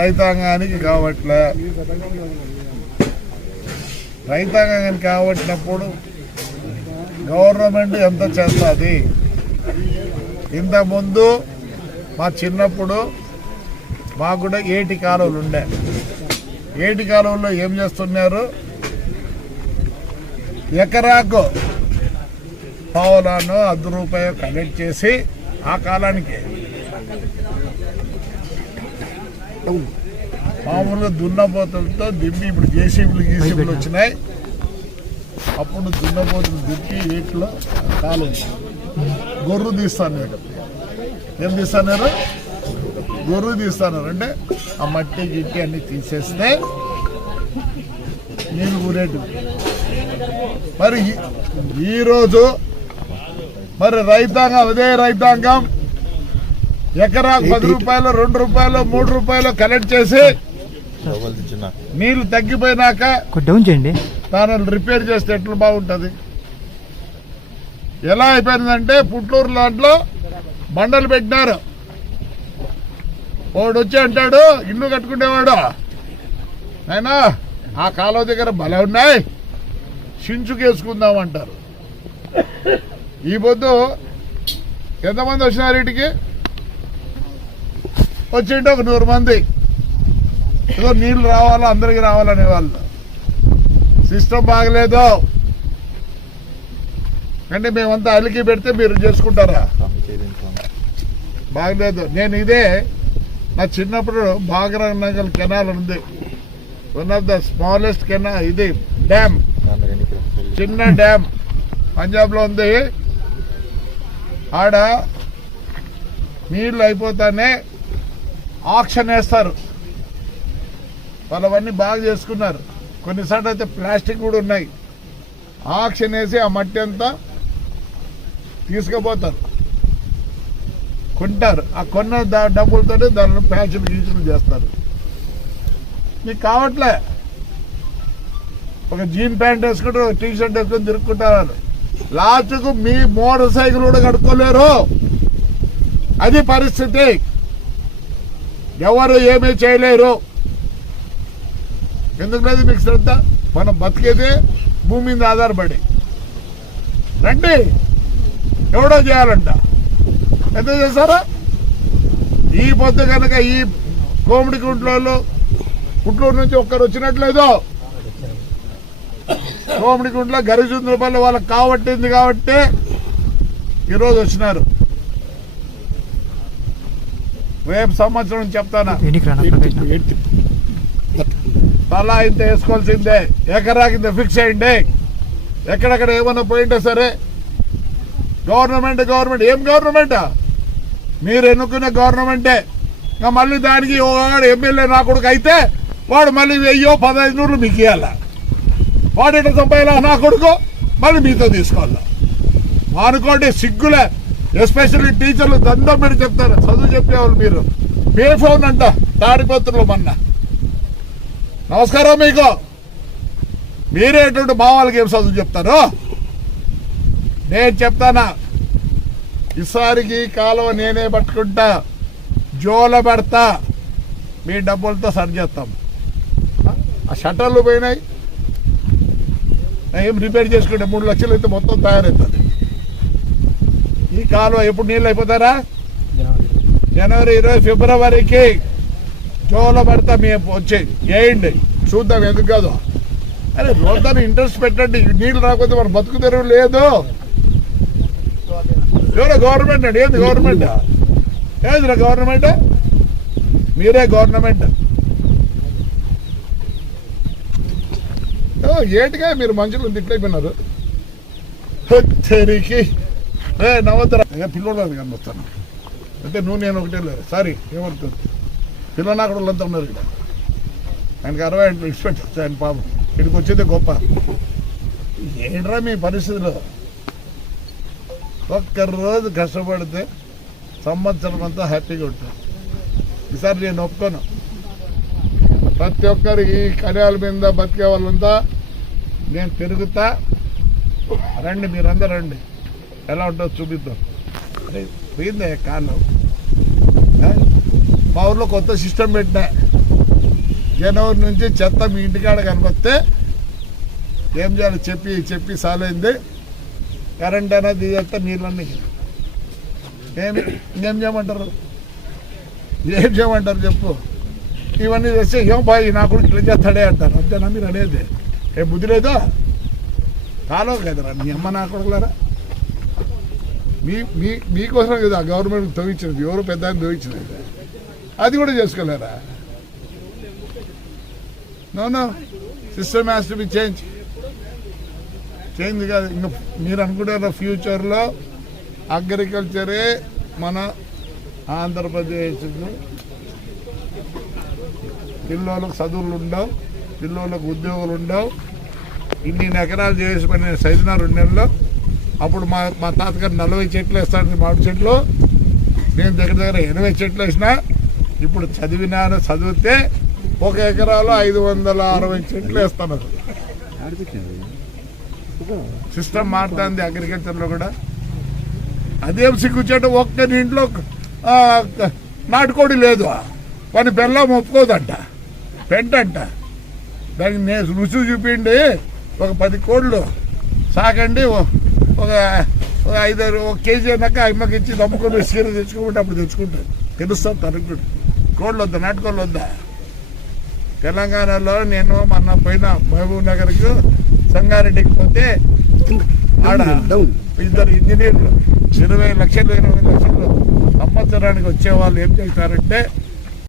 రైతాంగానికి కావట్లే. రైతాంగానికి కావట్టినప్పుడు గవర్నమెంట్ ఎంత చేస్తుంది? ఇంతకుముందు మా చిన్నప్పుడు మాకు కూడా ఏటి కాలువలు ఉండే. ఏటి కాలువల్లో ఏం చేస్తున్నారు? ఎకరాకు పావులాను ₹10 కలెక్ట్ చేసి ఆ కాలానికి మామూలుగా దున్నపోతులతో దింపి, ఇప్పుడు జేసీబీలు గీసీబీలు వచ్చినాయి. అప్పుడు దున్నపోతులు దింపి వీటిలో కాలువ గొర్రు తీస్తాను. ఏం తీస్తున్నారు? గొర్రు తీస్తున్నారు. అంటే ఆ మట్టి గిట్టి అన్ని తీసేస్తే నీళ్ళు ఊరేటి. మరి ఈరోజు మరి రైతాంగం, అదే రైతాంగం ఎకరాకు ₹10, ₹2, ₹3 కలెక్ట్ చేసి నీళ్లు తగ్గిపోయినాక దానిని రిపేర్ చేస్తే ఎట్లా బాగుంటుంది? ఎలా అయిపోయిందంటే పుట్లూరు దాంట్లో బండలు పెట్టినారు. వాడు వచ్చి అంటాడు, ఇల్లు కట్టుకునేవాడు, అయినా ఆ కాలువ దగ్గర బల ఉన్నాయి, చించుకేసుకుందామంటారు. ఈ పొద్దు ఎంతమంది వచ్చినారు? వీటికి వచ్చింటే ఒక 100 మంది. ఏదో నీళ్లు రావాలా, అందరికి రావాలనే వాళ్ళు. సిస్టమ్ బాగలేదు అంటే మేమంతా అలికి పెడితే మీరు చేసుకుంటారా? బాగలేదు. నేను ఇదే నా చిన్నప్పుడు బాగరంగల్ కెనాల్ ఉంది, one of the smallest canal. ఇది డ్యామ్, చిన్న డ్యామ్ పంజాబ్లో ఉంది. ఆడ నీళ్ళు అయిపోతానే ఆక్షన్ వేస్తారు. వాళ్ళు అవన్నీ బాగా చేసుకున్నారు. కొన్నిసార్లు అయితే ప్లాస్టిక్ కూడా ఉన్నాయి. ఆక్షన్ వేసి ఆ మట్టి అంతా తీసుకుపోతారు, కొంటారు. ఆ కొన్న డబ్బులతో దానిలో ప్యాచులు గీచులు చేస్తారు. మీకు కావట్లే. ఒక జీన్ ప్యాంట్ వేసుకుంటారు, ఒక టీ షర్ట్ వేసుకొని తిరుక్కుంటారు. లాస్ట్కు మీ మోటార్ సైకిల్ కూడా కట్టుకోలేరు. అది పరిస్థితి. ఎవరు ఏమీ చేయలేరు. ఎందుకు లేదు మీకు శ్రద్ధ? మనం బతికేదే భూమి మీద ఆధారపడి. రండి, ఎవడో చేయాలంట. ఎంత చేస్తారా? ఈ పొద్దు కనుక ఈ కోమిడి గుంట్లో పుట్లూరు నుంచి ఒక్కరు వచ్చినట్లేదు. కోమిడి గుంట్లో గరిజుంద్రపల్లి వాళ్ళకి కావట్టింది కాబట్టి ఈరోజు వచ్చినారు. రేపు సంవత్సరం చెప్తానా, తలా ఇంత వేసుకోవాల్సిందే. ఎకరాకింత ఫిక్స్ అయ్యిండే. ఎక్కడెక్కడ ఏమన్నా పోయింటే సరే. గవర్నమెంట్ ఏం గవర్నమెంట్? మీరు ఎన్నుకునే గవర్నమెంటే. ఇంకా మళ్ళీ దానికి ఎమ్మెల్యే నా కొడుకు అయితే వాడు మళ్ళీ 1000-1500 మీకు ఇవ్వాల. వాడు ఎట్లా సంపాయాలా? నా కొడుకు మళ్ళీ మీతో తీసుకోవాలా? అనుకోండి, సిగ్గులే. ఎస్పెషల్లీ టీచర్లు దండం పెట్టి చెప్తారు, చదువు చెప్పేవాళ్ళు మీరు. పే ఫోన్ అంట తాడిపత్రులు మొన్న. నమస్కారం మీకు. మీరేటువంటి మా వాళ్ళకి ఏం చదువు చెప్తారు? నేను చెప్తానా, ఈసారికి కాలువ నేనే పట్టుకుంటా, జోల పెడతా, మీ డబ్బులతో సరి చేస్తాం. ఆ షట్టర్లు పోయినాయి, ఏం రిపేర్ చేసుకుంటే 3 లక్షలు అయితే మొత్తం తయారవుతుంది. ఈ కాలువ ఎప్పుడు నీళ్ళు అయిపోతారా? జనవరి 20 ఫిబ్రవరికి జోల పెడతా. మీ వచ్చి వేయండి, చూద్దాం. ఎందుకు కాదు? అరే రోజు ఇంట్రెస్ట్ పెట్టండి. నీళ్ళు రాకపోతే మన బతుకు తెరువు లేదు. ఎవరో గవర్నమెంట్ అండి. ఏంది గవర్నమెంట్? ఏదిరా గవర్నమెంట్? మీరే గవర్నమెంట్. ఏటిగా మీరు మనుషులు తిట్లయిపోయినారు. తెరికి నవ్వుతారా? పిల్లలు కనిపిస్తాను అయితే నువ్వు నేను ఒకటే లేదు. సారీ, ఏమవుతుంది? పిల్లలు అక్కడ వాళ్ళంతా ఉన్నారు ఇక్కడ. ఆయనకి 60 ఏళ్ళు ఎక్స్పెక్ట్ వచ్చాయి. ఆయన పాపం ఇక్కడికి వచ్చేదే గొప్ప. ఏంట్రా మీ పరిస్థితులు? ఒక్కరోజు కష్టపడితే సంవత్సరం అంతా హ్యాపీగా ఉంటుంది. ఈసారి నేను ఒప్పుకోను. ప్రతి ఒక్కరు ఈ కర్యాల మీద బతికే వాళ్ళంతా నేను తిరుగుతా. రండి, మీరందరూ రండి, ఎలా ఉంటుందో చూపిద్దాం. పోయిందే కాలం. మా ఊర్లో కొత్త సిస్టమ్ పెట్టినా. జనవరి నుంచి చెత్త మీ ఇంటికాడ కనిపిస్తే ఏం చేయాలి చెప్పి సాలైంది. కరెంట్ అనేది చేస్తే నీళ్ళన్నీ ఇంకేం చేయమంటారు చెప్పు. ఇవన్నీ చేస్తే ఏం బాయ్ నాకు ఇట్లా చేస్తాడే అంటారు. అంతేనా మీరు అనేది? ఏ బుద్ధి లేదో కాలో కదరా మీ అమ్మ నా కొడుకులారా. మీకోసం కదా గవర్నమెంట్ తవ్వించినది, ఎవరు పెద్ద ఆయన తవ్వించినది, అది కూడా చేసుకోలేరా? No system has to be change కాదు. ఇంకా మీరు అనుకుంటారు ఫ్యూచర్లో అగ్రికల్చరే మన ఆంధ్రప్రదేశ్లో పిల్లలకు చదువులు ఉండవు, పిల్లలకు ఉద్యోగాలు ఉండవు. ఇన్ని ఎకరాలు చేసి పని 5.5 నెలల్లో. అప్పుడు మా తాతగారు 40 చెట్లు వేస్తాను మామిడి చెట్లు, నేను దగ్గర 80 చెట్లు వేసినా. ఇప్పుడు చదివితే 1 ఎకరాలో 560 చెట్లు వేస్తాను. సిస్టమ్ మారుతుంది అగ్రికల్చర్లో కూడా. అదేం సిగ్గుచేట ఒక్కని ఇంట్లో నాటుకోడి లేదు, పని బెల్లం ఒప్పుకోదంట, పెంటంట. దానికి నేను రుచి చూపిండి, ఒక 10 కోళ్ళు సాకండి, ఒక 5 కేజీ అన్నాక అమ్మకి ఇచ్చి నమ్ముకొని సీర తెచ్చుకుంటే అప్పుడు తెచ్చుకుంటాను. తెలుస్తుంది తనకు కూడా. కోళ్ళు వద్దా, నాటుకోళ్ళు వద్దా? తెలంగాణలో నేను మొన్న పోయిన మహబూబ్ నగర్కు సంగారెడ్డికి పోతే ఆడ 2 ఇంజనీర్లు 20 లక్షలు సంవత్సరానికి వచ్చే వాళ్ళు ఏం చేస్తారంటే